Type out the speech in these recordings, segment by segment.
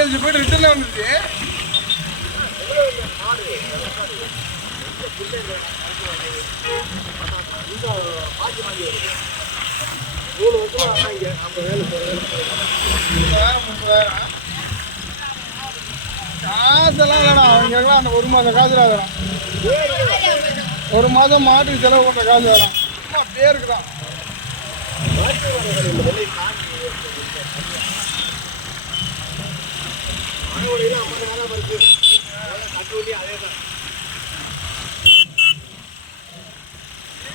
GH போயிட்டு ரிட்டர்ன்ல வந்துருச்சு. காசெல்லாம் இல்லைடா அவங்களுக்கெல்லாம் அந்த 1 மாதம் காசு ஆகலாம். 1 மாதம் மாட்டுக்கு செலவு பண்ணுற காசு ஆகலாம். சும்மா அப்படியே இருக்குதான்.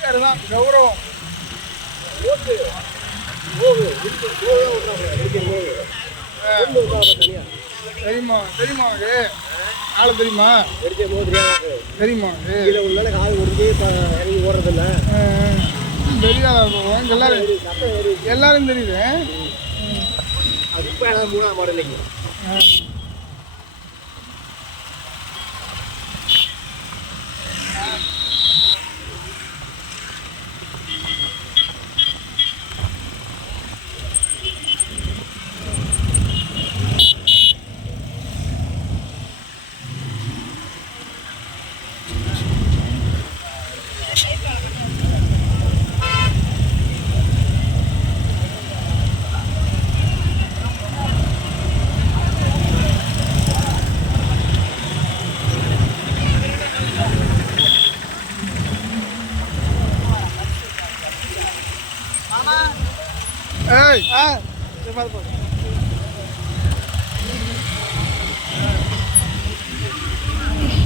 அதுதான் கௌரவம். தெரியுமா தெரியுமா உனக்கு ஆளு தெரியுமா தெரியுமா இறங்கி ஓடுறதில்ல தெரியாது எல்லாரும் தெரியுது. இப்போ 3ஆம் மாடல் இல்லைங்க.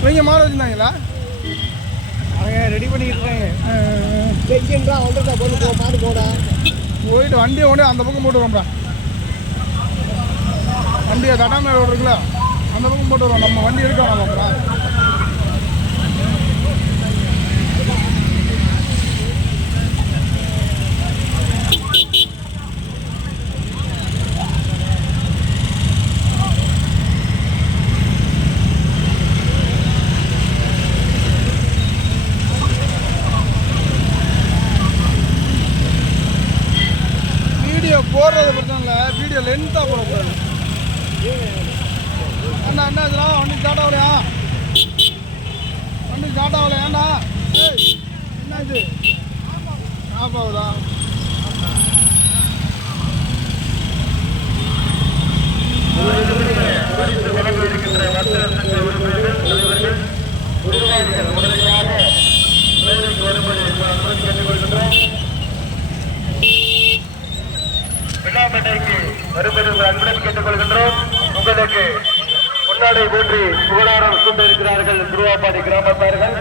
இவங்க மாடு வச்சுருந்தாங்களா? அவங்க ரெடி பண்ணிக்கிட்டு இருக்காங்க. வந்துட்டா மாடு போடா போயிட்டு வண்டியை கொண்டு அந்த பக்கம் போட்டு வரோம்டா. வண்டியை தடாம ரோடு இருக்குல்ல அந்த பக்கம் போட்டு வரோம். நம்ம வண்டி எடுக்க வேணாம்ப்பா. போடுறது பிரச்சனை இல்லை, வீடியோ லென்த்தாக போடக்கூடாது. ஏண்டா என்ன இதுனா வண்டி ஸ்டார்ட் ஆகலையா? வண்டி ஸ்டார்ட் ஆகலையா? ஏண்டா என்ன இது ஆஃப் ஆகுதா? விழாமேடைக்கு வருவது அன்புடன் கேட்டுக்கொள்கின்றோம். உங்களுக்கு பொன்னாடை போற்றி புகழாரம் கொண்டிருக்கிறார்கள் திருவாப்பாடி கிராமத்தார்கள்.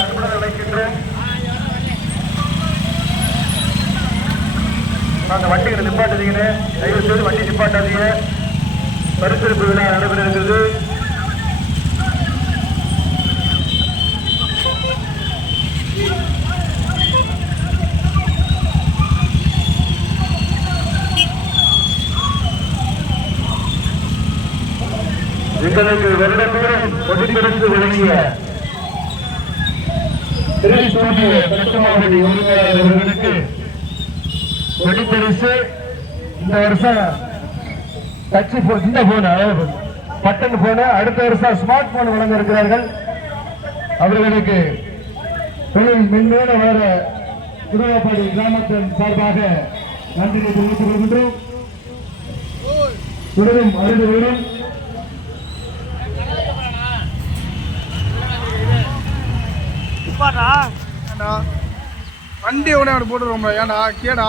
அன்புடன் அழைக்கின்றோம். அந்த வண்டிகளை நிப்பாட்டுறீங்க, தயவு செய்து வண்டி நிப்பாட்டாதீங்க. பரிசளிப்பு விழா நடைபெற இருக்கிறது. எங்களுக்கு வருடந்தோறும் பொதுப்பரிசு வழங்கிய உரிமையாளர் அவர்களுக்கு பொதுப்பரிசு இந்த வருஷம் டச் போன், இந்த போன் பட்டன் போன், அடுத்த வருஷம் ஸ்மார்ட் போன் வழங்க இருக்கிறார்கள். அவர்களுக்கு தொழில் மென்மேல வர திருவாப்பாடி கிராமத்தின் சார்பாக நன்றியை தெரிவித்துக் கொள்கின்றோம். தொடரும் அறிவுறும் வண்டி உடனே போட்டுருவோம்ல. ஏன்டா கேடா